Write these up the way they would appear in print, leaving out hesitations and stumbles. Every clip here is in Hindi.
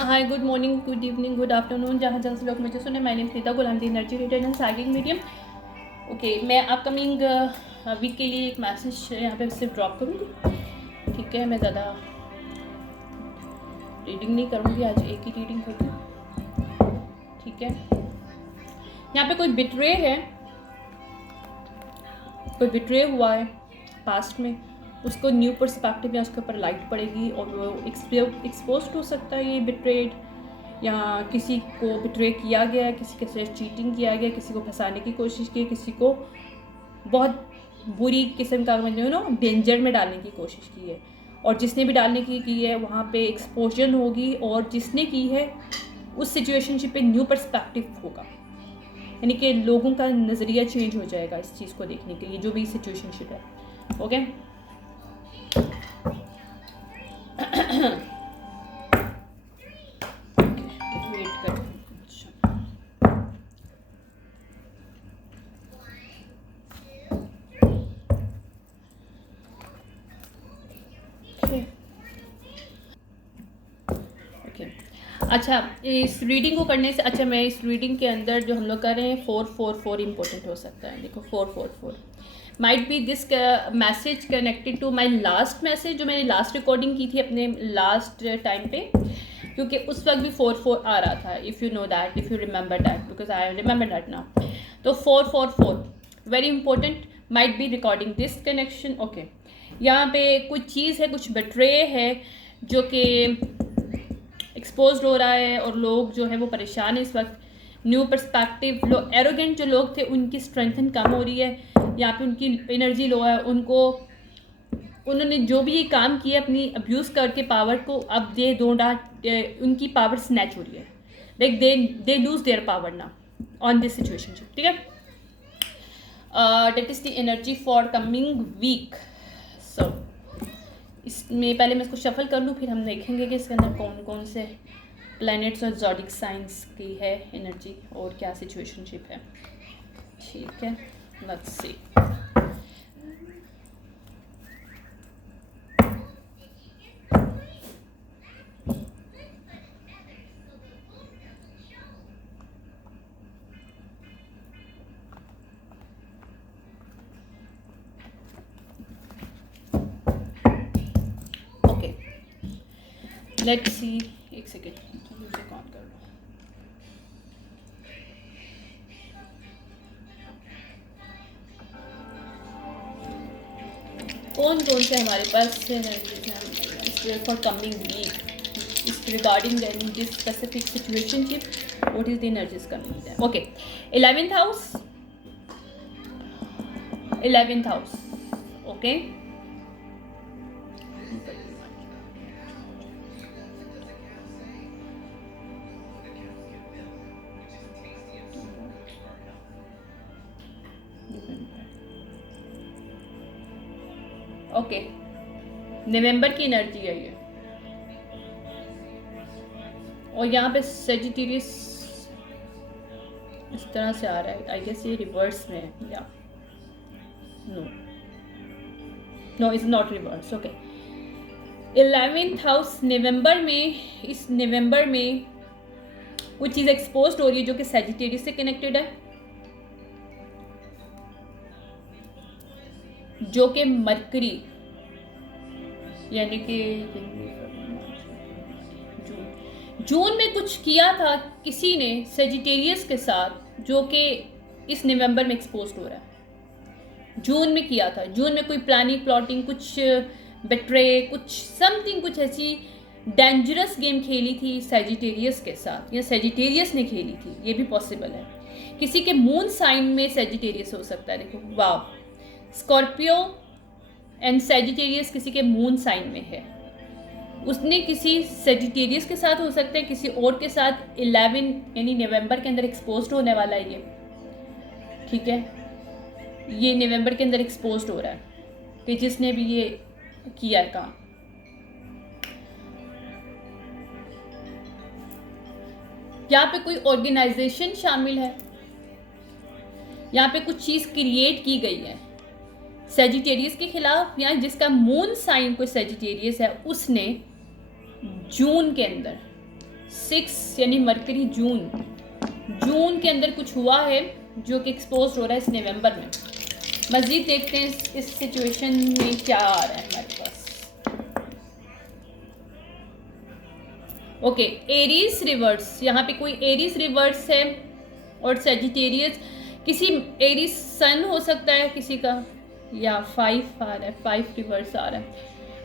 हाय, good morning, good evening, good afternoon, जहाँ जहाँ से लोग मुझे सुने। My name Preeta Gulam the, energy reader and psychic medium. Okay, मैं अपकमिंग वीक के लिए एक मैसेज यहाँ पे सिर्फ ड्रॉप करूँगी। ठीक है, मैं ज़्यादा रीडिंग नहीं करूँगी, आज एक ही रीडिंग होगी। ठीक है, यहाँ पे कोई बिट्रे है, कोई बिट्रे हुआ है पास्ट में, उसको न्यू पर्सपेक्टिव या उसके ऊपर लाइट पड़ेगी और वो एक्सपोज हो सकता है। ये बिट्रेड या किसी को बिट्रे किया गया है, किसी के साथ चीटिंग किया गया, किसी को फंसाने की कोशिश की, किसी को बहुत बुरी किस्म का डेंजर में डालने की कोशिश की है। और जिसने भी डालने की है वहाँ पे एक्सपोजर होगी, और जिसने की है उस सिचुएशनशिप पे न्यू पर्सपेक्टिव होगा, यानी कि लोगों का नज़रिया चेंज हो जाएगा इस चीज़ को देखने के लिए, जो भी सिचुएशनशिप है। ओके, वेट कर। अच्छा, इस रीडिंग को करने से अच्छा, मैं इस रीडिंग के अंदर जो हम लोग कर रहे हैं 444 इम्पोर्टेंट हो सकता है। देखो 444 might be this message connected to my last message, जो मैंने लास्ट रिकॉर्डिंग की थी अपने लास्ट टाइम पे, क्योंकि उस वक्त भी 44 आ रहा था। If you know that, if you remember that, because I remember that now. तो 444 very important, might be recording this connection. Okay, यहाँ पे कुछ चीज़ है, कुछ बिट्रे है जो कि एक्सपोज हो रहा है, और लोग जो है वो परेशान है इस वक्त। न्यू पर्सपेक्टिव, लोग एरोगेंट जो लोग थे उनकी स्ट्रेंथन कम हो रही है, यहाँ पे उनकी एनर्जी लो है। उन्होंने जो भी ये काम किया अपनी अब्यूज़ करके पावर को, अब दे उनकी पावर स्नैच हो रही है। Like they lose their power ना ऑन दिस सिचुएशन। ठीक है, that is the energy for coming week. So इसमें पहले मैं इसको शफल कर लूँ, फिर हम देखेंगे कि इसके अंदर कौन कौन से प्लैनेट्स और ज़ोडिक साइंस की है एनर्जी और क्या सिचुएशनशिप है। ठीक है, let's see. Okay, let's see. एक सेकेंड, मुझे कॉल कर लो। कौन कौन से हमारे पास एनर्जीज हैं फॉर कमिंग वीक इस regarding this specific situationship, what is the energies coming there. Okay, 11th house, 11th house. Okay, okay, नवंबर की एनर्जी है ये, और यहाँ पे सेजिटेरियस इस तरह से आ रहा है। आई गेस ये रिवर्स में है, या no is not reverse. Okay, 11th house नवंबर में, इस नवंबर में वो चीज़ एक्सपोज हो रही है जो कि सेजिटेरियस से कनेक्टेड है, जो कि मरकरी, यानी कि जून में कुछ किया था किसी ने सेजिटेरियस के साथ, जो कि इस नवंबर में एक्सपोज हो रहा है। जून में किया था, जून में कोई प्लानिंग प्लॉटिंग, कुछ बेट्रे, कुछ समथिंग, कुछ ऐसी डेंजरस गेम खेली थी सेजिटेरियस के साथ, या सेजिटेरियस ने खेली थी, ये भी पॉसिबल है। किसी के मून साइन में सेजिटेरियस हो सकता है। देखो, वाह, स्कॉर्पियो एंड सेजिटेरियस किसी के मून साइन में है, उसने किसी सेजिटेरियस के साथ हो सकता है, किसी और के साथ 11 यानी नवंबर के अंदर एक्सपोज होने वाला है ये। ठीक है, ये नवंबर के अंदर एक्सपोज हो रहा है कि जिसने भी ये किया काम। यहाँ पे कोई ऑर्गेनाइजेशन शामिल है, यहाँ पे कुछ चीज़ क्रिएट की गई है सेजिटेरियस के खिलाफ, या जिसका मून साइन कोई सेजिटेरियस है, उसने जून के अंदर 6 यानी मरकरी जून के अंदर कुछ हुआ है जो कि एक्सपोज हो रहा है इस नवंबर में। मज़ीद देखते हैं इस सिचुएशन में क्या आ रहा है हमारे पास। ओके, एरीज रिवर्स, यहाँ पे कोई एरीज रिवर्स है और सेजिटेरियस, किसी एरीज सन हो सकता है किसी का, या 5 आ रहा है, 5 रिवर्स आ रहा है,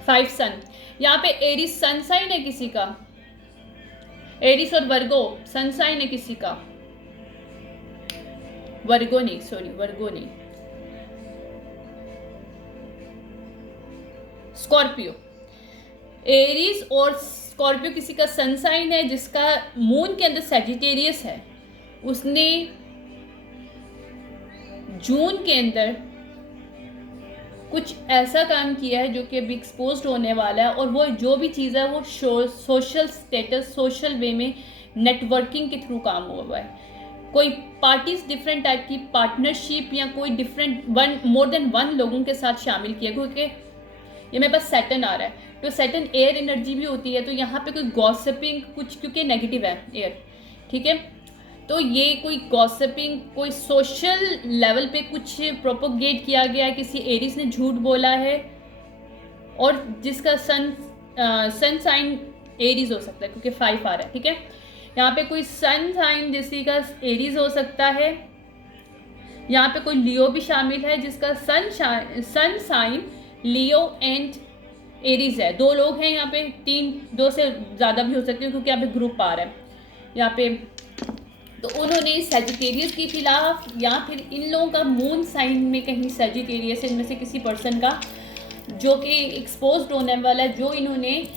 5 सन। यहाँ पे एरीज सन साइन है किसी का, एरीज और वर्गो सन साइन है किसी का, वर्गो नहीं, स्कॉर्पियो। एरीज और स्कॉर्पियो किसी का सन साइन है जिसका मून के अंदर सेजिटेरियस है। उसने जून के अंदर कुछ ऐसा काम किया है जो कि अभी एक्सपोज होने वाला है, और वो जो भी चीज़ है वो सोशल स्टेटस, सोशल वे में नेटवर्किंग के थ्रू काम हुआ है। कोई पार्टीज डिफरेंट टाइप की पार्टनरशिप या कोई डिफरेंट मोर देन वन लोगों के साथ शामिल किया, क्योंकि ये मेरे पास सैटर्न आ रहा है, तो सैटर्न एयर एनर्जी भी होती है, तो यहाँ पे कोई गॉसिपिंग कुछ, क्योंकि नेगेटिव है एयर, ठीक है, तो ये कोई गॉसिपिंग, कोई सोशल लेवल पे कुछ प्रोपोगेट किया गया है, किसी एरीज ने झूठ बोला है, और जिसका सन साइन एरीज हो सकता है क्योंकि 5 आ रहा है, ठीक है। यहाँ पे कोई सन साइन जिसी का एरीज हो सकता है, यहाँ पे कोई लियो भी शामिल है जिसका sun sign Leo and Aries है। 2 लोग हैं यहाँ पे, 2 से ज़्यादा भी हो सकते हैं क्योंकि यहाँ पे ग्रुप आ रहा है यहाँ पे। तो उन्होंने सेजिटेरियस के खिलाफ, या फिर इन लोगों का मून साइन में कहीं सेजिटेरियस है, इनमें से किसी पर्सन का जो कि एक्सपोज होने वाला है, जो इन्होंने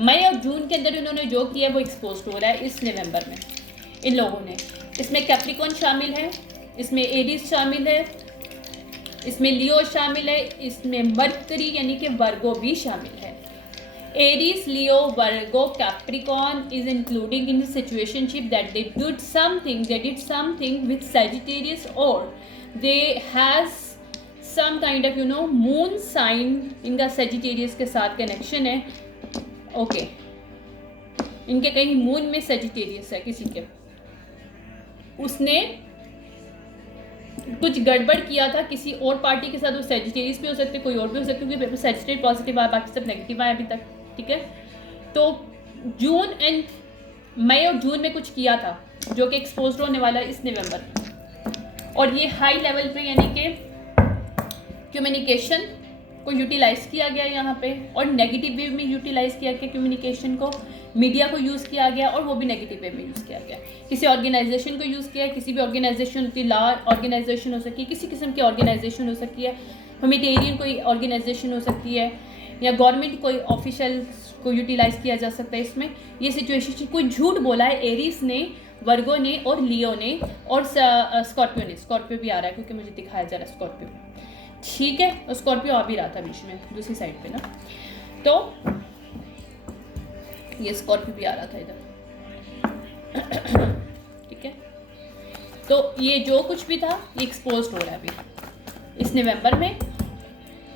मई और जून के अंदर इन्होंने जो किया वो एक्सपोज हो रहा है इस नवंबर में इन लोगों ने। इसमें कैप्रिकॉन शामिल है, इसमें एरीज शामिल है, इसमें लियो शामिल है, इसमें मरकरी यानी कि वर्गो भी शामिल है। Aries, Leo, Virgo, Capricorn is including in the situationship that they did something with Sagittarius, or they has some kind of moon sign, इनका Sagittarius के साथ कनेक्शन है। ओके, इनके कहीं मून में Sagittarius है किसी के, उसने कुछ गड़बड़ किया था किसी और पार्टी के साथ। वो सेजिटेरियस भी हो सकते, कोई और भी हो सकते, क्योंकि सेजिटेरियस पॉजिटिव आया, बाकी सब नेगेटिव आया अभी तक, ठीक है। तो मई और जून में कुछ किया था जो कि एक्सपोज होने वाला है इस नवंबर, और ये हाई लेवल पे यानी कि कम्युनिकेशन को यूटिलाइज किया गया यहाँ पे, और नेगेटिव वे में यूटिलाइज किया गया कम्युनिकेशन को, मीडिया को यूज़ किया गया, और वो भी नेगेटिव वे में यूज़ किया गया। किसी ऑर्गेनाइजेशन को यूज़ किया है, किसी भी ऑर्गेनाइजेशन होती है, लॉ ऑर्गेनाइजेशन हो सकती है, किसी किस्म की ऑर्गेनाइजेशन हो सकती है, ह्यूमैनिटेरियन कोई ऑर्गेनाइजेशन हो सकती है, या गवर्नमेंट कोई ऑफिशियल को यूटिलाइज किया जा सकता है इसमें। ये सिचुएशन कोई झूठ बोला है एरीज ने, वर्गो ने और लियो ने और स्कॉर्पियो ने। स्कॉर्पियो भी आ रहा है क्योंकि मुझे दिखाया जा रहा है स्कॉर्पियो, ठीक है, और स्कॉर्पियो आ भी रहा था बीच में दूसरी साइड पे ना, तो ये स्कॉर्पियो भी आ रहा था इधर, ठीक है। तो ये जो कुछ भी था ये एक्सपोज हो रहा है अभी इस नवंबर में,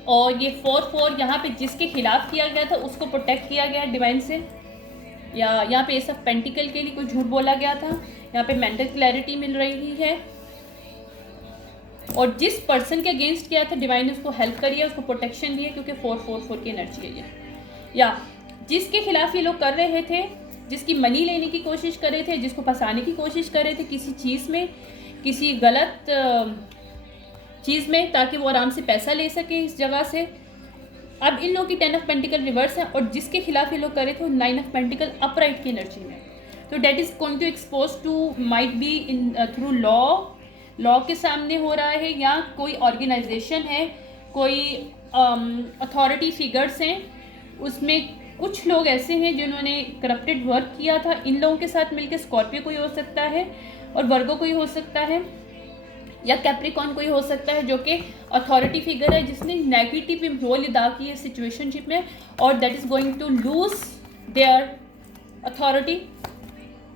और ये 4-4 यहाँ पे जिसके खिलाफ किया गया था उसको प्रोटेक्ट किया गया डिवाइन से, या यहाँ पे सब पेंटिकल के लिए कोई झूठ बोला गया था, यहाँ पे मेंटल क्लैरिटी मिल रही है, और जिस पर्सन के अगेंस्ट किया था डिवाइन ने उसको हेल्प करी है, उसको प्रोटेक्शन दी है, क्योंकि 4-4-4 की एनर्जी है ये। या जिसके खिलाफ ये लोग कर रहे थे, जिसकी मनी लेने की कोशिश कर रहे थे, जिसको फंसाने की कोशिश कर रहे थे किसी चीज़ में, किसी गलत चीज़ में, ताकि वो आराम से पैसा ले सके इस जगह से, अब इन लोगों की 10 ऑफ पेंटिकल रिवर्स है, और जिसके खिलाफ ये लोग करे थे 9 ऑफ पेंटिकल अपराइट की एनर्जी में। तो that is going to expose to might be in through law के सामने हो रहा है, या कोई ऑर्गेनाइजेशन है, कोई अथॉरिटी फिगर्स हैं, उसमें कुछ लोग ऐसे हैं जिन्होंने करप्टेड वर्क किया था इन लोगों के साथ मिलकर। स्कॉर्पियो कोई हो सकता है, और वर्गो कोई हो सकता है, या कैप्रिकॉन कोई हो सकता है जो कि अथॉरिटी फिगर है जिसने नेगेटिव रोल अदा किया सिचुएशनशिप में, और that is going to lose their authority.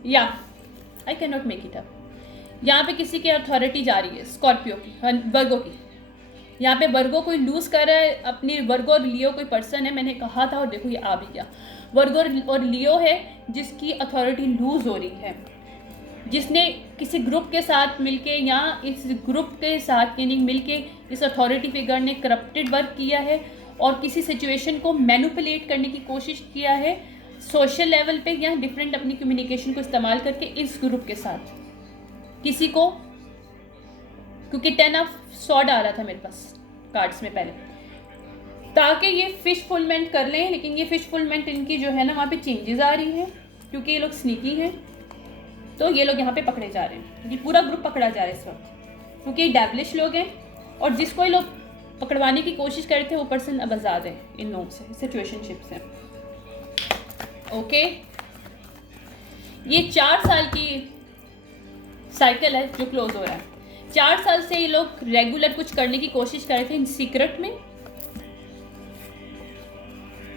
या I can not make it up, यहाँ पे किसी की अथॉरिटी जा रही है स्कॉर्पियो की, वर्गो की, यहाँ पे वर्गो कोई लूज़ कर रहा है, अपनी वर्गो और लियो कोई पर्सन है, मैंने कहा था और देखो ये आ भी गया। वर्गो और लियो है जिसकी अथॉरिटी लूज़ हो रही है, जिसने किसी ग्रुप के साथ मिलके या इस ग्रुप के साथ यानी मिलके इस अथॉरिटी फिगर ने करप्टेड वर्क किया है और किसी सिचुएशन को मैनिपुलेट करने की कोशिश किया है सोशल लेवल पे या डिफरेंट अपनी कम्युनिकेशन को इस्तेमाल करके इस ग्रुप के साथ किसी को, क्योंकि 10 ऑफ सॉर्ड आ रहा था मेरे पास कार्ड्स में पहले, ताकि ये फिशफुलमेंट कर लें, लेकिन ये फिशफुलमेंट इनकी जो है ना वहाँ पे चेंजेस आ रही हैं क्योंकि ये लोग स्नीकी हैं, तो ये लोग यहाँ पे पकड़े जा रहे हैं, ये पूरा ग्रुप पकड़ा जा रहा है इस वक्त क्योंकि डैबलिश लोग हैं और जिसको ये लोग पकड़वाने की कोशिश कर रहे थे वो पर्सन अब आज़ाद है इन लोगों से, सिचुएशनशिप से। ओके, ये 4 साल की साइकिल है जो क्लोज हो रहा है। 4 साल से ये लोग रेगुलर कुछ करने की कोशिश कर रहे थे इन सीक्रेट में,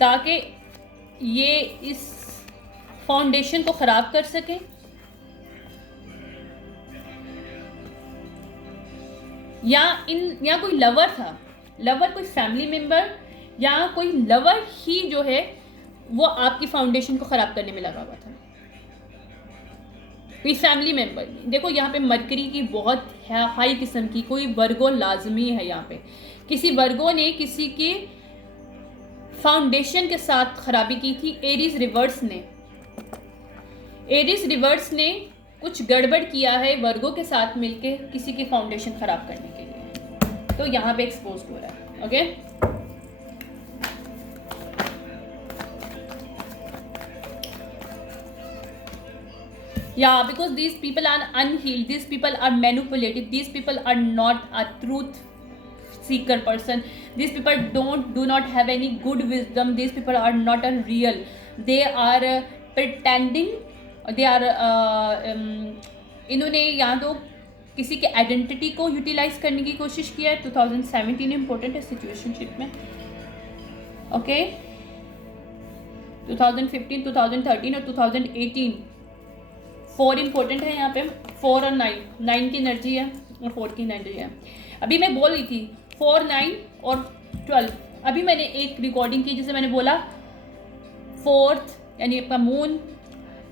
ताकि ये इस फाउंडेशन को ख़राब कर सकें। या कोई लवर था, लवर कोई फैमिली मेम्बर या कोई लवर ही जो है वो आपकी फाउंडेशन को ख़राब करने में लगा हुआ था, कोई फैमिली मेम्बर। देखो यहाँ पे मरकरी की बहुत हाई किस्म की कोई वर्गो लाजमी है, यहाँ पे किसी वर्गो ने किसी के फाउंडेशन के साथ खराबी की थी। एरीज रिवर्स ने कुछ गड़बड़ किया है वर्गो के साथ मिलके किसी की फाउंडेशन खराब करने के लिए, तो यहाँ पे एक्सपोज हो रहा है। Okay, yeah, because these people are unhealed, these people are manipulated, these people are not a truth seeker person, these people do not have any good wisdom, these people are not a real, they are pretending, they are इन्होंने यहाँ तो किसी के आइडेंटिटी को यूटिलाइज करने की कोशिश किया है। 2017 इम्पोर्टेंट है सिचुएशनशिप में। ओके, 2015, 2013 और 2018 4 इम्पोर्टेंट है यहाँ पे। 4 और 9 की एनर्जी है और 4 की एनर्जी है। अभी मैं बोल रही थी 4, 9 और 12। अभी मैंने एक रिकॉर्डिंग की जिसे मैंने बोला 4th यानी आपका मून,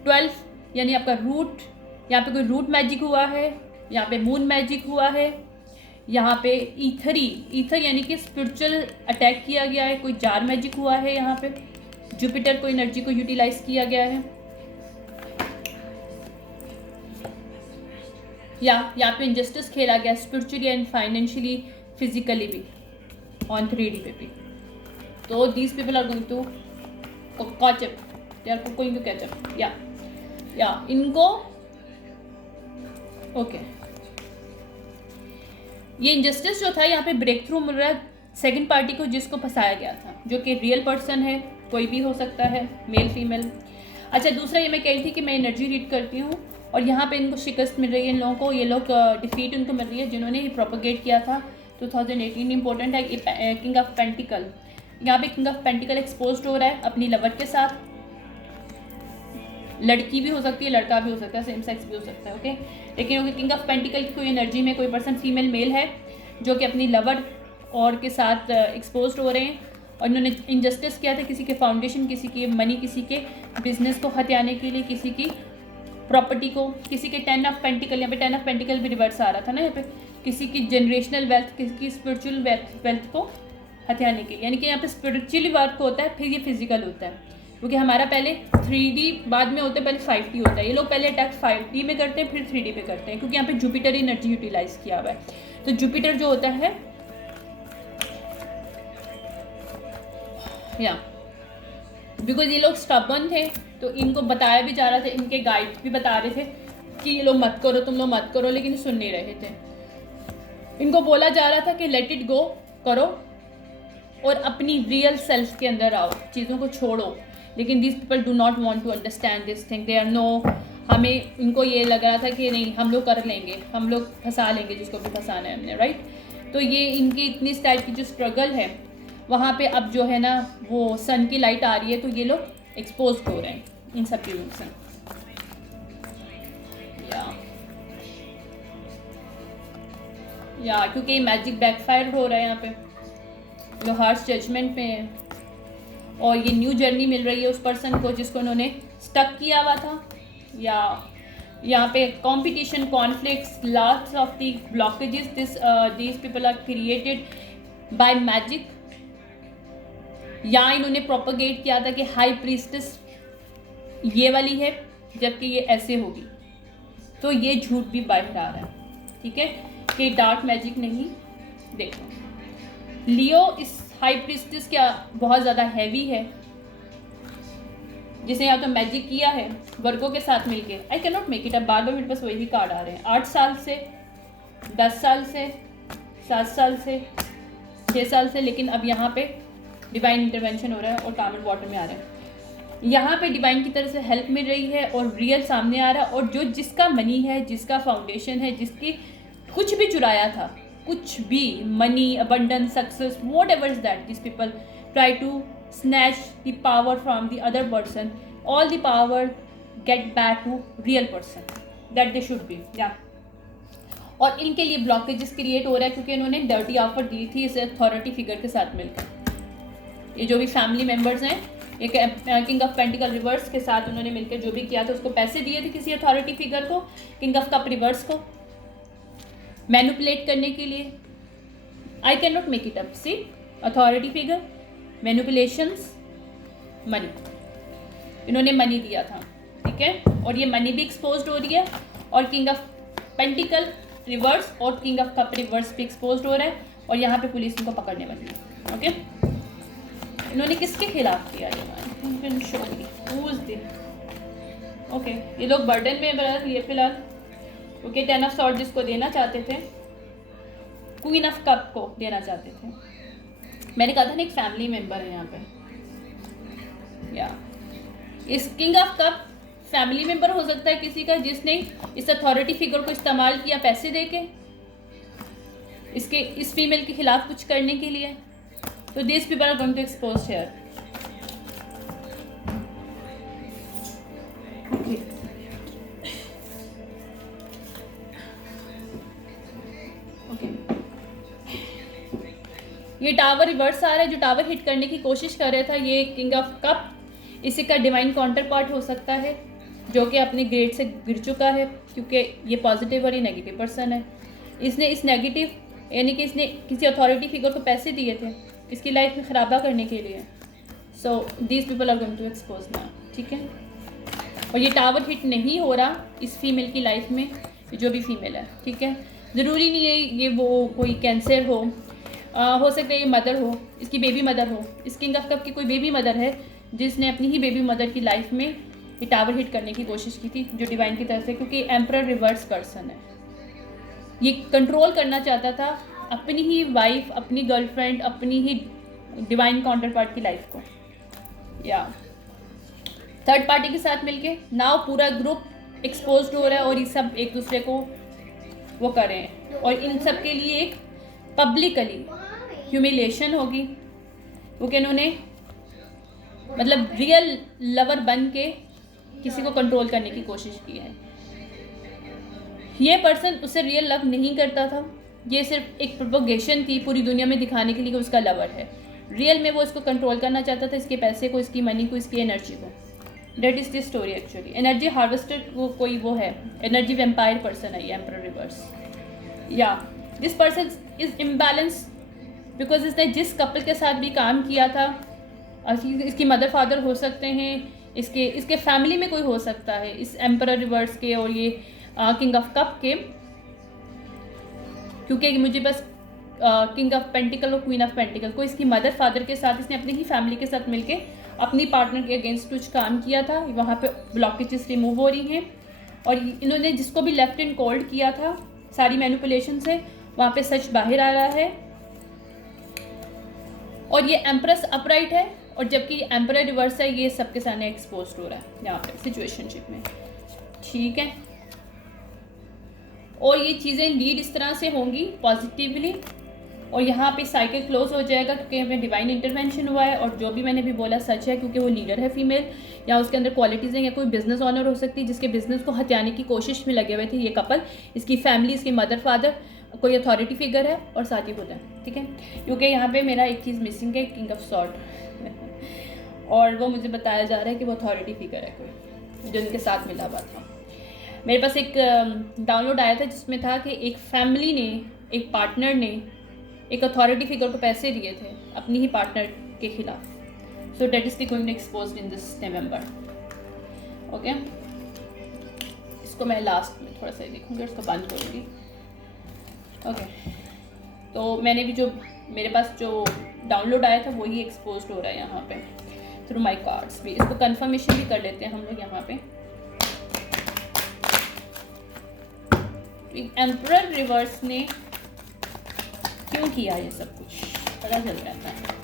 12 यानी आपका रूट, यहाँ पे कोई रूट मैजिक हुआ है, यहाँ पे मून मैजिक हुआ है, यहाँ पे ईथर यानी कि स्पिरिचुअल अटैक किया गया है, कोई जार मैजिक हुआ है, यहाँ पे जुपिटर को एनर्जी को यूटिलाइज किया गया है, या यहाँ पे इंजस्टिस खेला गया स्पिरिचुअली एंड फाइनेंशियली, फिजिकली भी, ऑन 3D पे भी। तो these people are going to catch up, they are going to catch up, या इनको ओके। ये इंजस्टिस जो था यहाँ पे ब्रेक थ्रू मिल रहा है सेकंड पार्टी को जिसको फंसाया गया था, जो कि रियल पर्सन है, कोई भी हो सकता है, मेल फीमेल। अच्छा, दूसरा ये मैं कह रही थी कि मैं एनर्जी रीड करती हूँ और यहाँ पे इनको शिकस्त मिल रही है इन लोगों को, ये लोग डिफीट उनको मिल रही है जिन्होंने ये प्रोपोगेट किया था 2018। इंपॉर्टेंट है किंग ऑफ पेंटिकल, यहाँ पे किंग ऑफ पेंटिकल एक्सपोज हो रहा है अपनी लवर के साथ। लड़की भी हो सकती है, लड़का भी हो सकता है, सेम सेक्स भी हो सकता है। ओके, लेकिन किंग ऑफ पेंटिकल की कोई एनर्जी में कोई पर्सन फीमेल मेल है जो कि अपनी लवर और के साथ एक्सपोज हो रहे हैं और इन्होंने इनजस्टिस किया था किसी के फाउंडेशन, किसी के मनी, किसी के बिजनेस को हथियाने के लिए, किसी की प्रॉपर्टी को, किसी के 10 ऑफ पेंटिकल, यहाँ पे 10 ऑफ पेंटिकल भी रिवर्स आ रहा था ना यहाँ पे, किसी की जनरेशनल वेल्थ, किसी की स्पिरिचुअल वेल्थ को हथियाने के लिए। यानी कि यहाँ पे स्पिरिचुअली वर्क होता है, फिर ये फिजिकल होता है, क्योंकि हमारा पहले 3D बाद में होता है, पहले 5D होता है। ये लोग पहले अटैक 5D में करते हैं, फिर 3D पे करते हैं, क्योंकि यहाँ पे जुपिटर एनर्जी यूटिलाइज किया हुआ है। तो जुपिटर जो होता है या बिकॉज ये लोग स्टबर्न थे तो इनको बताया भी जा रहा था, इनके गाइड भी बता रहे थे कि ये लोग मत करो, तुम लोग मत करो, लेकिन सुन नहीं रहे थे। इनको बोला जा रहा था कि लेट इट गो, करो और अपनी रियल सेल्फ के अंदर आओ, चीज़ों को छोड़ो। लेकिन this people do not want to understand this thing, they are no, हमें इनको ये लग रहा था कि नहीं हम लोग कर लेंगे, हम लोग फंसा लेंगे जिसको भी फंसाना है हमने, राइट। तो ये इनकी इतनी इस टाइप की जो स्ट्रगल है वहाँ पे अब जो है ना वो सन की लाइट आ रही है, तो ये लोग एक्सपोज हो रहे हैं इन सब चीज़ों से। या क्योंकि मैजिक बैकफायर हो रहा है यहाँ पे, वो हार्श जजमेंट में है और ये न्यू जर्नी मिल रही है उस पर्सन को जिसको उन्होंने स्टक किया हुआ था। या यहाँ पे competition, conflicts, lots of the blockages these people are created by magic. या इन्होंने प्रोपोगेट किया था कि हाई प्रीस्टेस ये वाली है जबकि ये ऐसे होगी, तो ये झूठ भी बाहर आ रहा है, ठीक है, कि डार्क मैजिक नहीं। देखो लियो इस हाई प्रीस्टेस क्या बहुत ज़्यादा हैवी है, जिसने या तो मैजिक किया है वर्गों के साथ मिलके। आई कैन नॉट मेक इट, अब बार बार मेरे पास वही कार्ड आ रहे हैं, 8 साल से, 10 साल से, 7 साल से, 6 साल से, लेकिन अब यहाँ पे डिवाइन इंटरवेंशन हो रहा है और कामन वाटर में आ रहे हैं। यहाँ पे डिवाइन की तरफ से हेल्प मिल रही है और रियल सामने आ रहा है, और जो जिसका मनी है, जिसका फाउंडेशन है, जिसकी कुछ भी चुराया था, कुछ भी money, abundance, success, whatever is that, this people try to snatch the power from the other person, all the power get back to real person that they should be, और इनके लिए ब्लॉकेजेस क्रिएट हो रहा है क्योंकि इन्होंने डर्टी ऑफर दी थी इस अथॉरिटी फिगर के साथ मिलकर। ये जो भी फैमिली मेम्बर्स हैं, एक किंग ऑफ पेंटिकल रिवर्स के साथ उन्होंने मिलकर जो भी किया था, उसको पैसे दिए थे किसी अथॉरिटी फिगर को, किंग ऑफ कप रिवर्स को मैनिपुलेट करने के लिए। I can not make it up, see authority figure, manipulations, money, इन्होंने मनी दिया था, ठीक है, और ये मनी भी एक्सपोज्ड हो रही है, और किंग ऑफ पेंटिकल रिवर्स और किंग ऑफ कप रिवर्स भी एक्सपोज्ड हो रहा है, और यहाँ पे पुलिस इनको पकड़ने वाली है। ओके, इन्होंने किसके खिलाफ किया ये? ओके, ये लोग बर्डन में बरस ये फिलहाल, ओके, 10 ऑफ सॉर्ड जिसको देना चाहते थे, क्वीन ऑफ कप को देना चाहते थे। मैंने कहा था ना एक फैमिली मेंबर है यहाँ पे, या इस king of cup family member हो सकता है किसी का, जिसने इस अथॉरिटी फिगर को इस्तेमाल किया पैसे देके इसके इस फीमेल के खिलाफ कुछ करने के लिए। तो this people are going to expose here. ये टावर रिवर्स आ रहा है, जो टावर हिट करने की कोशिश कर रहा था, ये किंग ऑफ कप, इसी का डिवाइन काउंटर पार्ट हो सकता है, जो कि अपने ग्रेड से गिर चुका है क्योंकि ये पॉजिटिव और ये नेगेटिव पर्सन है। इसने इस नेगेटिव यानी कि इसने किसी अथॉरिटी फिगर को पैसे दिए थे इसकी लाइफ में खराबा करने के लिए। So these people are going to expose now, ठीक है, और ये टावर हिट नहीं हो रहा इस फीमेल की लाइफ में, जो भी फीमेल है, ठीक है, ज़रूरी नहीं है ये वो कोई कैंसर हो सकता है ये मदर हो, इसकी बेबी मदर हो, इस किंग ऑफ कप की कोई बेबी मदर है जिसने अपनी ही बेबी मदर की लाइफ में ये टावर हिट करने की कोशिश की थी, जो डिवाइन की तरफ से, क्योंकि एम्परर रिवर्स पर्सन है, ये कंट्रोल करना चाहता था अपनी ही वाइफ, अपनी गर्लफ्रेंड, अपनी ही डिवाइन काउंटर पार्ट की लाइफ को, या थर्ड पार्टी के साथ मिलके नाउ पूरा ग्रुप एक्सपोज्ड हो रहा है और ये सब एक दूसरे को वो कर रहे हैं, और इन सब के लिए एक पब्लिकली ह्यूमिलेशन होगी क्योंकि इन्होंने मतलब रियल लवर बन के किसी को कंट्रोल करने की कोशिश की है। ये पर्सन उससे रियल लव नहीं करता था, ये सिर्फ एक प्रोपोगेशन थी पूरी दुनिया में दिखाने के लिए कि उसका लवर है। रियल में वो इसको कंट्रोल करना चाहता था, इसके पैसे को, इसकी मनी को, इसकी एनर्जी को। That is this story actually. Energy harvester वो कोई वो है, एनर्जी वेम्पायर पर्सन है ये एम्परर रिवर्स। या this person is imbalance because इसने जिस कपल के साथ भी काम किया था, इसकी मदर फादर हो सकते हैं, इसके फैमिली में कोई हो सकता है, इस एम्परर रिवर्स के और ये किंग ऑफ कप के, क्योंकि मुझे बस किंग ऑफ पेंटिकल और क्वीन ऑफ पेंटिकल को इसकी मदर फादर के साथ, इसने अपनी ही फैमिली के साथ मिलके अपनी पार्टनर के अगेंस्ट कुछ काम किया था, वहाँ पे ब्लॉकेजेस रिमूव हो रही हैं, और इन्होंने जिसको भी लेफ्ट एंड कोल्ड किया था सारी मैनिपुलेशन से, वहाँ पे सच बाहर आ रहा है। और ये एम्प्रेस अपराइट है, और जबकि एम्परर रिवर्स है, ये सबके सामने एक्सपोज हो रहा है यहाँ पे सिचुएशनशिप में, ठीक है। और ये चीज़ें लीड इस तरह से होंगी पॉजिटिवली, और यहाँ पे साइकिल क्लोज हो जाएगा क्योंकि हमें डिवाइन इंटरवेंशन हुआ है, और जो भी मैंने भी बोला सच है क्योंकि वो लीडर है फीमेल, या उसके अंदर क्वालिटीज़ हैं, या कोई बिजनेस ऑनर हो सकती है जिसके बिजनेस को हथियाने की कोशिश में लगे हुए थे ये कपल, इसकी फैमिली, इसके मदर फादर, कोई अथॉरिटी फिगर है और साथ ही खुद है, ठीक है। क्योंकि यहाँ पे मेरा एक चीज़ मिसिंग है, किंग ऑफ सॉर्ड और वो मुझे बताया जा रहा है कि वो अथॉरिटी फिगर है कोई जो उनके साथ मिला हुआ था। मेरे पास एक डाउनलोड आया था जिसमें था कि एक फैमिली ने, एक पार्टनर ने एक अथॉरिटी फिगर को पैसे दिए थे अपनी ही पार्टनर के खिलाफ। So that is going exposed in this November. Okay, इसको मैं लास्ट में थोड़ा सा देखूंगी, उसको बंद करूँगी। ओके, तो मैंने भी जो मेरे पास जो डाउनलोड आया था वही एक्सपोज हो रहा है यहाँ पे थ्रू माय कार्ड्स भी। इसको कंफर्मेशन भी कर लेते हैं हम लोग यहाँ पे। एम्परर रिवर्स ने क्यों किया ये सब कुछ पता चल जाता है,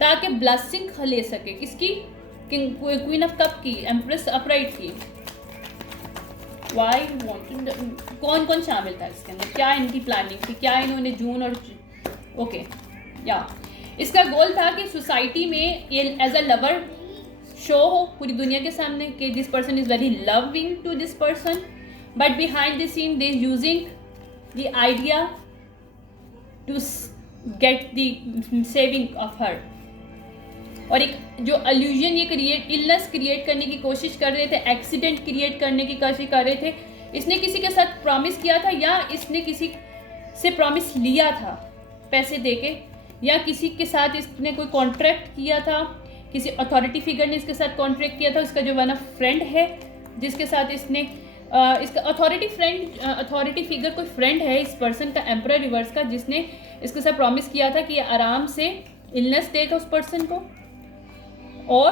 ताकि ब्लेसिंग ले सके किसकी, क्वीन ऑफ कप की, एम्प्रेस अपराइट की। वाई वांटेड, कौन कौन शामिल था इसके अंदर, क्या इनकी प्लानिंग थी, क्या इन्होंने जून और ओके या इसका गोल था कि सोसाइटी में ये एज अ लवर शो हो पूरी दुनिया के सामने कि this person is very loving to this person, but behind the scene they using the idea to get the saving of her. और एक जो अल्यूजन ये इलनेस क्रिएट करने की कोशिश कर रहे थे, एक्सीडेंट क्रिएट करने की कोशिश कर रहे थे। इसने किसी के साथ प्रॉमिस किया था या इसने किसी से प्रॉमिस लिया था पैसे देके, या किसी के साथ इसने कोई कॉन्ट्रैक्ट किया था, किसी अथॉरिटी फिगर ने इसके साथ कॉन्ट्रैक्ट किया था। इसका जो वन ऑफ फ्रेंड है जिसके साथ इसने इसका अथॉरिटी फिगर कोई फ्रेंड है इस पर्सन का, एम्परर रिवर्स का, जिसने इसके साथ प्रॉमिस किया था कि ये आराम से इलनेस देगा उस पर्सन को। और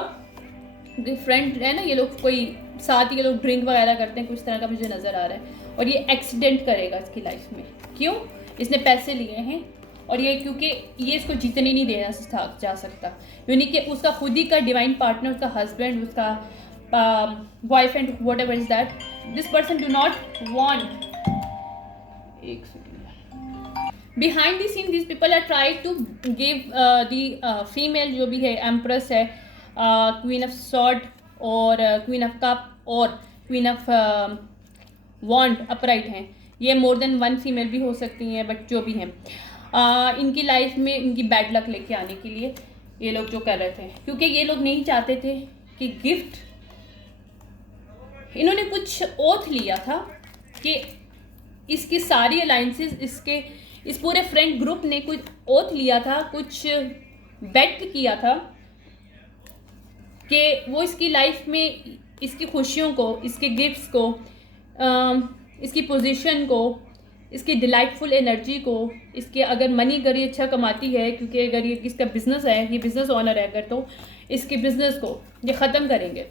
फ्रेंड है ना, ये लोग कोई साथ ये लोग ड्रिंक वगैरह करते हैं, कुछ तरह का मुझे नज़र आ रहा है। और ये एक्सीडेंट करेगा इसकी लाइफ में, क्यों, इसने पैसे लिए हैं और ये क्योंकि ये इसको जीतने नहीं देना जा सकता, यानी कि उसका खुद ही का डिवाइन पार्टनर, उसका हस्बैंड, उसका boyfriend, whatever is that, this person do not want. एक second, behind the scene this people are try to give the female जो भी है एम्प्रेस है, क्वीन ऑफ सॉर्ड और क्वीन ऑफ कप और क्वीन ऑफ वॉन्ड अपराइट हैं। ये मोर देन वन फीमेल भी हो सकती हैं, बट जो भी हैं इनकी लाइफ में इनकी बैड लक लेके आने के लिए ये लोग जो कर रहे थे, क्योंकि ये लोग नहीं चाहते थे कि गिफ्ट, इन्होंने कुछ ओथ लिया था कि इसकी सारी अलायंसेस, इसके इस पूरे फ्रेंड ग्रुप ने कुछ ओथ लिया था, कुछ बेट किया था कि वो इसकी लाइफ में इसकी खुशियों को, इसके गिफ्ट्स को, इसकी पोजीशन को, इसकी डिलाइटफुल एनर्जी को, इसके अगर मनी अगर ये अच्छा कमाती है, क्योंकि अगर ये इसका बिजनेस है, ये बिजनेस ऑनर है अगर, तो इसके बिजनेस को ये ख़त्म करेंगे।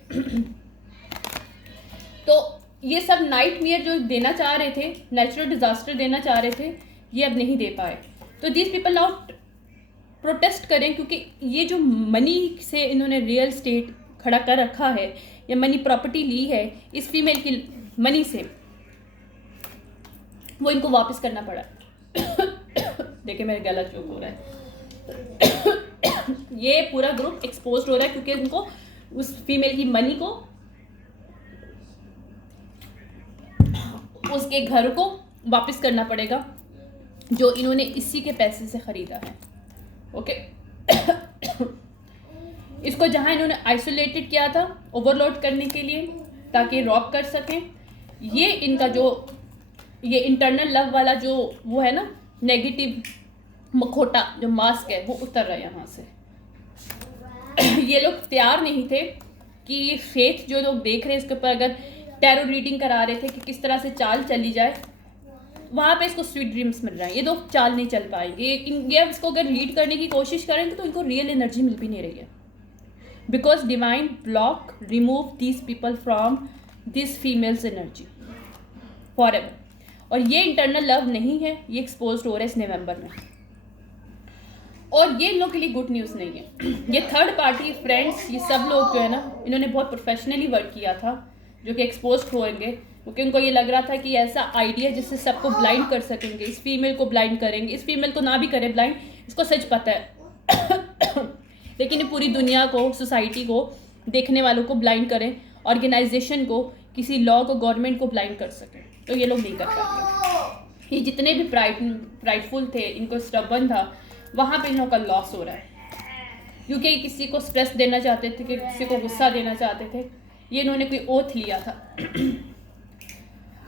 तो ये सब नाइटमेयर जो देना चाह रहे थे, नेचुरल डिजास्टर देना चाह रहे थे, ये अब नहीं दे पाए। तो दिस पीपल नाउ प्रोटेस्ट करें, क्योंकि ये जो मनी से इन्होंने रियल स्टेट खड़ा कर रखा है या मनी प्रॉपर्टी ली है इस फीमेल की मनी से, वो इनको वापस करना पड़ा। देखिए मेरा गला चोक हो रहा है। ये पूरा ग्रुप एक्सपोज हो रहा है क्योंकि इनको उस फीमेल की मनी को, उसके घर को वापस करना पड़ेगा जो इन्होंने इसी के पैसे से ख़रीदा है। ओके, इसको जहां इन्होंने आइसोलेटेड किया था ओवरलोड करने के लिए ताकि रॉब कर सकें, ये इनका जो ये इंटरनल लव वाला जो वो है ना नेगेटिव मखोटा जो मास्क है वो उतर रहा है यहाँ से। ये लोग तैयार नहीं थे कि फेथ जो लोग देख रहे हैं इसके ऊपर अगर टैरो रीडिंग करा रहे थे कि किस तरह से चाल चली जाए, वहाँ पे इसको स्वीट ड्रीम्स मिल रहे हैं। ये लोग चाल नहीं चल पाएंगे, ये इसको अगर रीड करने की कोशिश करेंगे तो इनको रियल एनर्जी मिल भी नहीं रही है, because divine block remove these people from this females energy for ever. और ये इंटरनल लव नहीं है, ये एक्सपोज हो रहा है इस नवंबर में। और ये इन लोग के लिए गुड न्यूज़ नहीं है। ये थर्ड पार्टी फ्रेंड्स, ये सब लोग जो है ना, इन्होंने बहुत प्रोफेशनली वर्क किया था जो कि एक्सपोज होंगे, क्योंकि उनको ये लग रहा था कि ऐसा आइडिया जिससे सबको ब्लाइंड कर सकेंगे, इस फीमेल को ब्लाइंड करेंगे, इस फीमेल को ना भी करें ब्लाइंड, इसको सच पता है। लेकिन ये पूरी दुनिया को, सोसाइटी को, देखने वालों को ब्लाइंड करें, ऑर्गेनाइजेशन को, किसी लॉ को, गवर्नमेंट को ब्लाइंड कर सकें, तो ये लोग नहीं कर पाएंगे। ये जितने भी प्राइडफुल थे, इनको स्टबर्न था, वहाँ पे इन लोगों का लॉस हो रहा है, क्योंकि किसी को स्ट्रेस देना चाहते थे, कि किसी को गुस्सा देना चाहते थे। ये इन्होंने कोई ओथ लिया था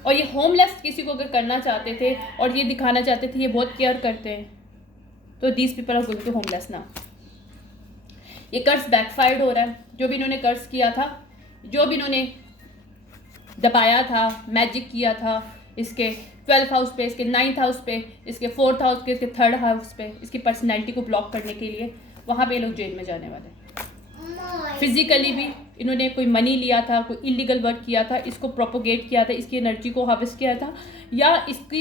और ये होमलेस किसी को अगर करना चाहते थे और ये दिखाना चाहते थे ये बहुत केयर करते हैं, तो these people are going to homeless ना। ये कर्ज बैकफायर्ड हो रहा है। जो भी इन्होंने कर्ज किया था, जो भी इन्होंने दबाया था, मैजिक किया था इसके 12th हाउस पे, इसके 9th हाउस पे, इसके 4th हाउस पे, इसके 3rd हाउस पे, इसकी पर्सनैलिटी को ब्लॉक करने के लिए, वहाँ पे ये लोग जेल में जाने वाले हैं। फिजिकली भी इन्होंने कोई मनी लिया था, कोई इलीगल वर्क किया था, इसको प्रोपोगेट किया था, इसकी एनर्जी को हार्वेस्ट किया था, या इसकी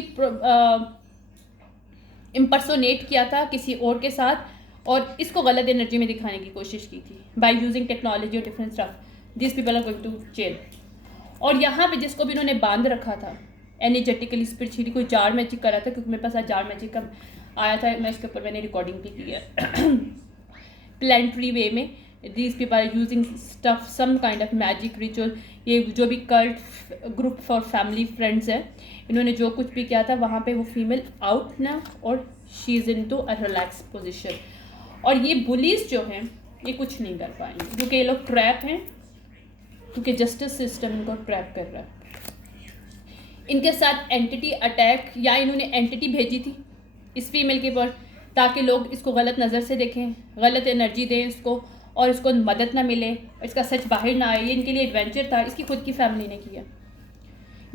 इम्पर्सोनेट किया था किसी और के साथ और इसको गलत एनर्जी में दिखाने की कोशिश की थी बाय यूजिंग टेक्नोलॉजी और different stuff. This people are going to jail. और यहाँ पे जिसको भी इन्होंने बांध रखा था एनर्जेटिकली, स्पिरिचुअली, कोई जार मैजिक करा था, क्योंकि मेरे पास आज जार मैजिक का आया था, मैं इसके ऊपर मैंने रिकॉर्डिंग भी की है प्लानिटरी वे में। These people are using stuff some kind of magic ritual. ये जो भी cult group for family friends है, इन्होंने जो कुछ भी किया था वहाँ पे वो फीमेल आउट ना, और she is in to a relax position. और ये बुलीज जो हैं ये कुछ नहीं कर पाएंगे, क्योंकि ये लोग ट्रैप हैं, क्योंकि जस्टिस सिस्टम इनको ट्रैप कर रहा है। इनके साथ एंटिटी अटैक, या इन्होंने एंटिटी भेजी थी इस फीमेल के ऊपर, ताकि लोग इसको गलत नज़र से देखें, गलत एनर्जी दें इसको, और इसको मदद ना मिले, इसका सच बाहर ना आए। ये इनके लिए एडवेंचर था, इसकी खुद की फैमिली ने किया,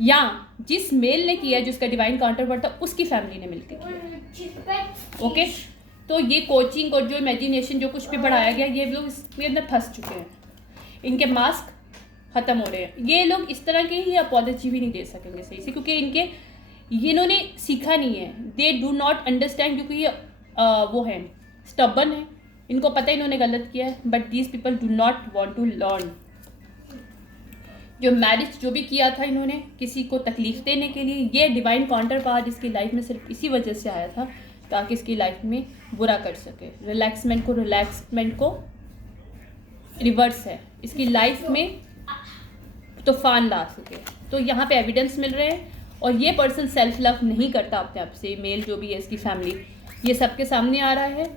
या जिस मेल ने किया, जिसका डिवाइन काउंटरपार्ट था, उसकी फैमिली ने मिलकर किया। ओके, तो ये कोचिंग और जो इमेजिनेशन जो कुछ भी बढ़ाया गया, ये लोग इसके अंदर फंस चुके हैं, इनके मास्क ख़त्म हो रहे हैं। ये लोग इस तरह के ही अपॉलॉजी भी नहीं दे सकेंगे सही से, क्योंकि ये इन्होंने सीखा नहीं है, दे डू नॉट अंडरस्टैंड, क्योंकि ये वो है स्टबर्न है, इनको पता है इन्होंने गलत किया है, but these people do not want to learn. जो मैरिज जो भी किया था इन्होंने किसी को तकलीफ देने के लिए, ये डिवाइन काउंटर पार्ट इसकी लाइफ में सिर्फ इसी वजह से आया था, ताकि इसकी लाइफ में बुरा कर सके। रिलैक्समेंट को रिवर्स है, इसकी लाइफ में तूफान ला सके। तो यहाँ पे एविडेंस मिल रहे हैं, और ये पर्सन सेल्फ लव नहीं करता अपने आप से, मेल जो भी है इसकी फैमिली, ये सबके सामने आ रहा है।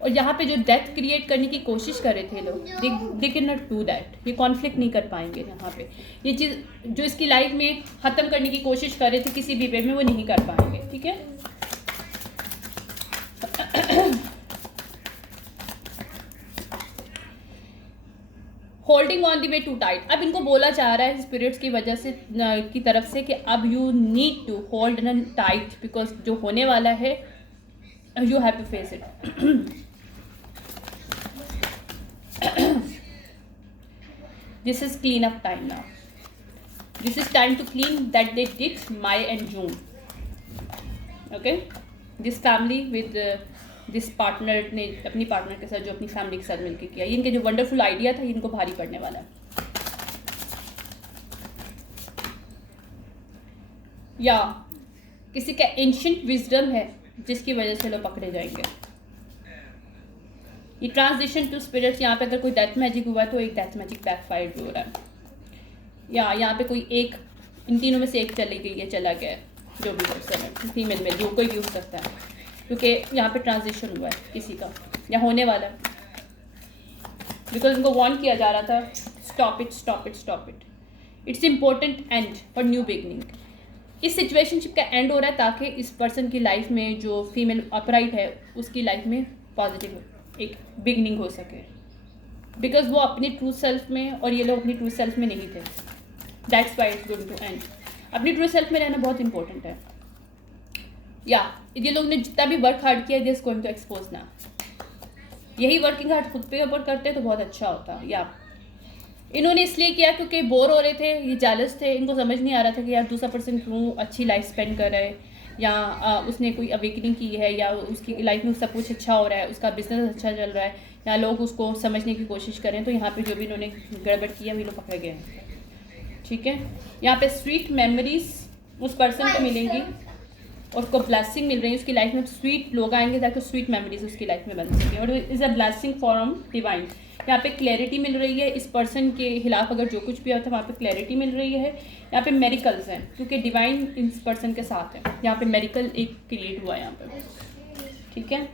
और यहाँ पे जो डेथ क्रिएट करने की कोशिश कर रहे थे लोग, दे कैन नॉट डू दैट, ये कॉन्फ्लिक्ट नहीं कर पाएंगे। यहाँ पे ये चीज़ जो इसकी लाइफ में ख़त्म करने की कोशिश कर रहे थे किसी भी वे में, वो नहीं कर पाएंगे। ठीक है, holding on the way too tight. अब इनको बोला जा रहा है स्पिरिट्स की वजह से की तरफ से कि अब you need to hold on tight, because जो होने वाला है you have to face it. This is clean up time now. This is time to clean that they did May and June. Okay, this family with this partner ने अपनी पार्टनर के साथ जो अपनी फैमिली के साथ मिलकर किया, इनके जो वंडरफुल आइडिया था इनको भारी पड़ने वाला है। या किसी का एंशिएंट विजडम है जिसकी वजह से लोग पकड़े जाएंगे। ये ट्रांजिशन टू स्पिरिट्स, यहाँ पे अगर कोई डेथ मैजिक हुआ है तो एक डेथ मैजिक बैकफायर भी हो रहा है, या यहाँ पे कोई एक, इन तीनों में से एक चली गई है, चला गया है, जो भी पर्सन है, फीमेल में जो कोई भी हो सकता है, क्योंकि यहाँ पे ट्रांजिशन हुआ है किसी का, या होने वाला है, बिकॉज उनको वार्न किया जा रहा था, stop it stop it stop it, it's important and for new beginning. इस सिचुएशनशिप का एंड हो रहा है ताकि इस पर्सन की लाइफ में जो फीमेल अपराइट है उसकी लाइफ में पॉजिटिव एक बिगनिंग हो सके, बिकॉज वो अपनी ट्रू सेल्फ में, और ये लोग अपनी ट्रू सेल्फ में नहीं थे। That's why it's going to end. अपनी ट्रू सेल्फ में रहना बहुत इंपॉर्टेंट है। या ये लोग ने जितना भी वर्क हार्ड किया, दिस गोइंग टू एक्सपोज ना। यही वर्किंग हार्ड खुद पे ऊपर करते तो बहुत अच्छा होता। या इन्होंने इसलिए किया क्योंकि बोर हो रहे थे, ये जेलस थे, इनको समझ नहीं आ रहा था कि यार दूसरा पर्सन क्यों अच्छी लाइफ स्पेंड कर रहा है, या उसने कोई अवेकनिंग की है, या उसकी लाइफ में सब कुछ अच्छा हो रहा है, उसका बिजनेस अच्छा चल रहा है, या लोग उसको समझने की कोशिश करें। तो यहाँ पे जो भी इन्होंने गड़बड़ किया वे लोग पकड़े गए हैं। ठीक है, यहाँ पे स्वीट मेमोरीज उस पर्सन को मिलेंगी और उसको ब्लेसिंग मिल रही है, उसकी लाइफ में स्वीट लोग आएंगे ताकि स्वीट मेमोरीज उसकी लाइफ में बन सकें, और is a blessing from divine. यहाँ पे क्लैरिटी मिल रही है, इस पर्सन के खिलाफ अगर जो कुछ भी होता है वहाँ पे क्लैरिटी मिल रही है। यहाँ पे मेरिकल्स हैं क्योंकि डिवाइन इस पर्सन के साथ है, यहाँ पे मेरिकल एक क्रिएट हुआ है यहाँ पे, ठीक है।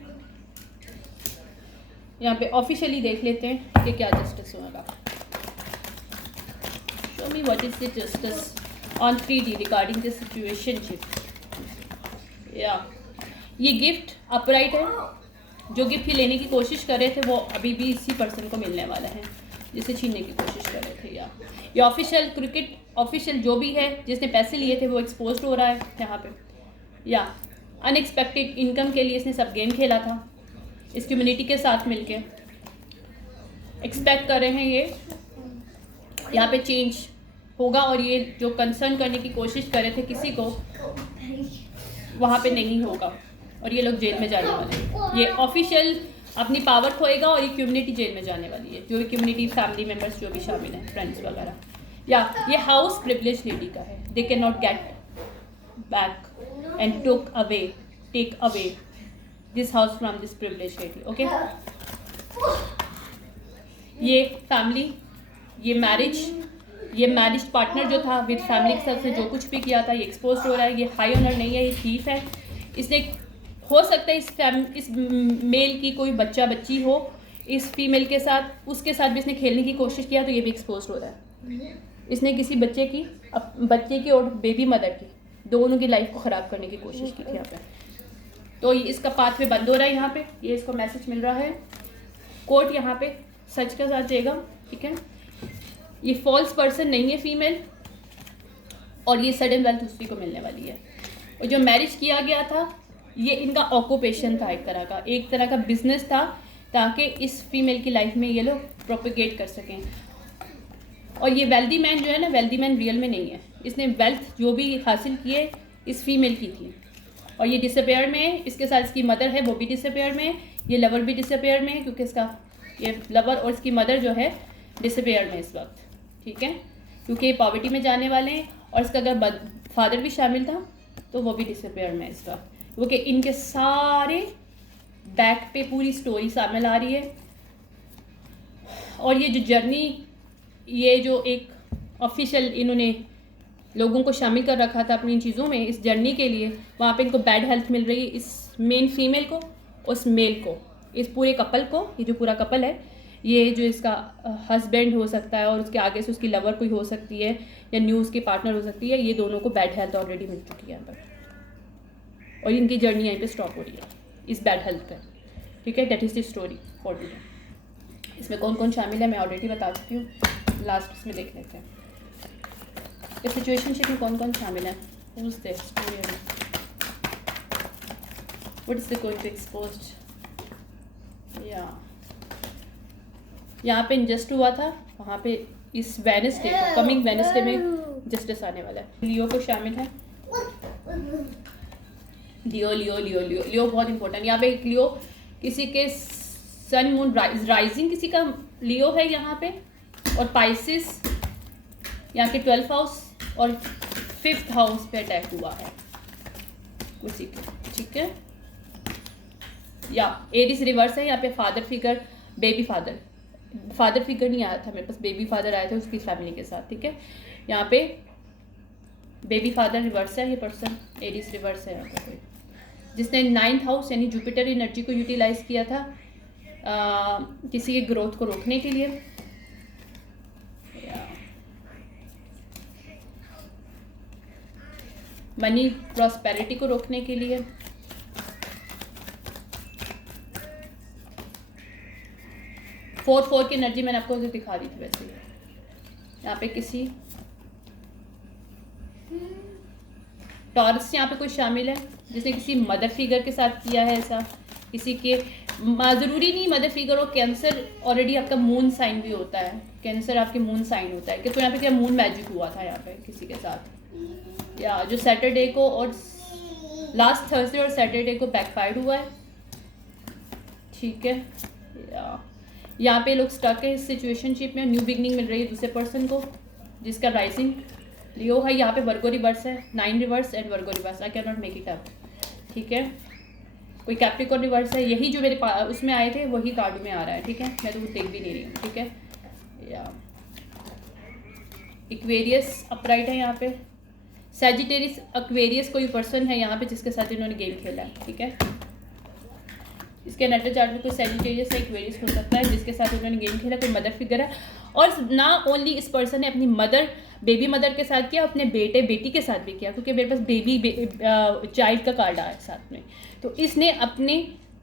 यहाँ पे ऑफिशियली देख लेते हैं कि क्या जस्टिस होगा। Show me what is the justice on 3D regarding the situationship. या ये गिफ्ट अपराइट है, जो गिफ्ट ये लेने की कोशिश कर रहे थे वो अभी भी इसी पर्सन को मिलने वाला है जिसे छीनने की कोशिश कर रहे थे। या ये ऑफिशियल क्रिकेट ऑफिशियल जो भी है जिसने पैसे लिए थे वो एक्सपोज हो रहा है यहाँ पे। या अनएक्सपेक्टेड इनकम के लिए इसने सब गेम खेला था इस कम्युनिटी के साथ मिलके। एक्सपेक्ट कर रहे हैं ये यहाँ पे चेंज होगा, और ये जो कंसर्न करने की कोशिश कर रहे थे किसी को वहाँ पे नहीं होगा, और ये लोग जेल में जाने वाले हैं। ये ऑफिशियल अपनी पावर खोएगा और ये कम्युनिटी जेल में जाने वाली है, जो भी कम्युनिटी फैमिली मेम्बर्स जो भी शामिल हैं, फ्रेंड्स वगैरह। या ये हाउस प्रिविलेज लेडी का है, they can not get back and take away this house from this privilege lady, okay. ये फैमिली, ये मैरिज पार्टनर जो था विद फैमिली के साथ से जो कुछ भी किया था ये एक्सपोज हो रहा है। ये हाई ऑनर नहीं है, ये थीफ है। इसने हो सकता है इस मेल की कोई बच्ची हो इस फीमेल के साथ, उसके साथ भी इसने खेलने की कोशिश किया तो ये भी एक्सपोज हो रहा है। इसने किसी बच्चे की और बेबी मदर की दोनों की लाइफ को ख़राब करने की कोशिश की थी यहाँ पे। तो इसका पाथवे बंद हो रहा है यहाँ पे, ये इसको मैसेज मिल रहा है। कोर्ट यहाँ पे सच के साथ जाएगा, ठीक है। ये फॉल्स पर्सन नहीं है फीमेल, और ये सडन वेल्थ उसी को मिलने वाली है। और जो मैरिज किया गया था ये इनका ऑक्यूपेशन था, एक तरह का बिजनेस था, ताकि इस फीमेल की लाइफ में ये लोग प्रोपेगेट कर सकें। और ये वेल्दी मैन जो है ना, वेल्दी मैन रियल में नहीं है। इसने वेल्थ जो भी हासिल किए इस फीमेल की थी, और ये डिसअपेयर में है। इसके साथ इसकी मदर है वो भी डिसअपेयर में है, ये लवर भी डिसअपेयर में है क्योंकि इसका ये लवर और इसकी मदर जो है डिसअपेयर में इस वक्त, ठीक है, क्योंकि ये पॉवर्टी में जाने वाले हैं। और इसका अगर फादर भी शामिल था तो वो भी डिसअपेयर में इस वक्त, क्योंकि इनके सारे बैक पे पूरी स्टोरी सामने आ रही है। और ये जो जर्नी, ये जो एक ऑफिशियल इन्होंने लोगों को शामिल कर रखा था अपनी चीज़ों में इस जर्नी के लिए, वहाँ पे इनको बैड हेल्थ मिल रही है इस मेन फीमेल को, उस मेल को, इस पूरे कपल को। ये जो पूरा कपल है, ये जो इसका हस्बैंड हो सकता है और उसके आगे से उसकी लवर कोई हो सकती है या न्यूज़ की पार्टनर हो सकती है, ये दोनों को बैड हेल्थ ऑलरेडी मिल चुकी है यहाँ पर, और इनकी जर्नी यहीं पे स्टॉप हो रही है इस बैड हेल्थ पे, ठीक है। That is the story for today. इसमें कौन कौन शामिल है मैं ऑलरेडी बता चुकी हूँ, लास्ट इसमें देख लेते हैं इस सिचुएशनशिप में कौन कौन शामिल है। Who's there? Story में what is the going to exposed? यहाँ पे इंजस्ट हुआ था, वहाँ पे इस वेडनेसडे को, कमिंग वेडनेसडे में जस्टिस आने वाला है। लियो को शामिल है, लियो बहुत इंपॉर्टेंट। यहाँ पे लियो किसी के सन मून राइजिंग किसी का लियो है यहाँ पे, और पाइसिस यहाँ के 12th हाउस और 5th हाउस पे अटैक हुआ है उसी के, ठीक है। या एरिस रिवर्स है, यहाँ पे father figure, baby father figure नहीं आया था मेरे पास, बेबी फादर आया था उसकी फैमिली के साथ, ठीक है। यहाँ पे बेबी फादर रिवर्स है, ये पर्सन एरिस रिवर्स है यहाँ पे कोई, जिसने 9th हाउस यानी जुपिटर एनर्जी को यूटिलाइज किया था किसी के ग्रोथ को रोकने के लिए। मनी प्रॉस्पेरिटी को रोकने के लिए। फोर की एनर्जी मैंने आपको दिखा दी थी वैसे। यहाँ पे किसी टॉरस यहाँ पे कोई शामिल है जिसने किसी मदर फिगर के साथ किया है ऐसा, किसी के ज़रूरी नहीं मदर फिगर हो, कैंसर ऑलरेडी आपका मून साइन भी होता है, कैंसर आपके मून साइन होता है कि तो यहाँ पे क्या मून मैजिक हुआ था यहाँ पे किसी के साथ, या जो सैटरडे को और लास्ट थर्सडे और सैटरडे को बैकफायर्ड हुआ है, ठीक है। यहाँ पे लोग स्टक है इस सिचुएशनशिप में, न्यू बिगनिंग मिल रही है दूसरे पर्सन को जिसका राइजिंग लियो है। यहाँ पे वर्गो रिवर्स है, 9 reverse and Virgo reverse, I can not make it up, ठीक है। कोई कैप्रिकॉर्न रिवर्स है, यही जो मेरे उसमें आए थे वही कार्ड में आ रहा है, ठीक है, मैं तो कुछ देख भी नहीं रही हूँ, ठीक है। या एक्वेरियस अपराइट है यहाँ पे, सैजिटेरियस एक्वेरियस कोई पर्सन है यहाँ पे जिसके साथ इन्होंने गेम खेला है, ठीक है। इसके नेटल चार्ट में कोई सैजिटेरियस या एक्वेरियस हो सकता है जिसके साथ उन्होंने गेम खेला, कोई मदर फिगर है। और ना ओनली इस पर्सन ने अपनी मदर, बेबी मदर के साथ किया, अपने बेटे बेटी के साथ भी किया, क्योंकि मेरे पास बेबी चाइल्ड का कार्ड आया है साथ में। तो इसने अपने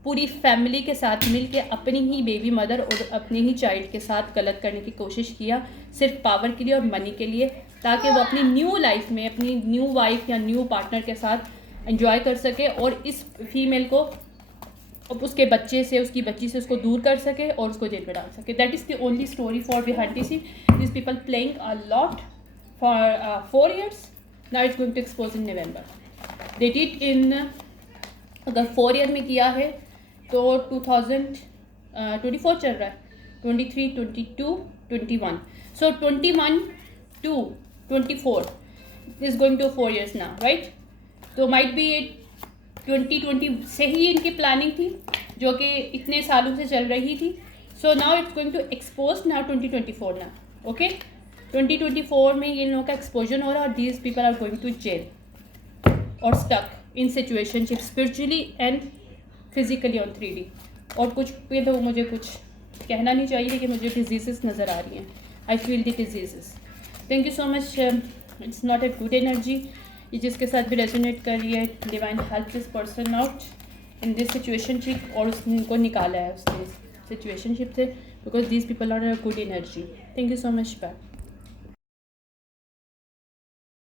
पूरी फैमिली के साथ मिल के अपनी ही बेबी मदर और अपने ही चाइल्ड के साथ गलत करने की कोशिश किया, सिर्फ पावर के लिए और मनी के लिए, ताकि वो अपनी न्यू लाइफ में अपनी न्यू वाइफ या न्यू पार्टनर के साथ एंजॉय कर सके और इस फीमेल को उसके बच्चे से, उसकी बच्ची से उसको दूर कर सके और उसको जेल में डाल सके। That is the only story for behind this people playing a lot for 4 years. Now it's going to expose in November. They did in, अगर 4 year में किया है तो 2024 चल रहा है, 23, 22, 21, so 21 to 24 is going to 4 years now, right. तो माइट बी 2020 से ही इनकी प्लानिंग थी जो कि इतने सालों से चल रही थी। So now it's going to expose now 2024 ना, ओके। 2024 में ये लोगों का एक्सपोजन हो रहा है और these people are going to jail और stuck in situationship spiritually and physically on 3D। और कुछ पे तो मुझे कुछ कहना नहीं चाहिए कि मुझे डिजीज़ नज़र आ रही हैं, I feel the disease. Thank you so much. It's not a good energy, ये जिसके साथ भी रेजोनेट कर रही है, divine help this person out in this situationship, और उसने उनको निकाला है उसके सिचुएशनशिप से, because these people are a good energy. Thank you so much. Bye.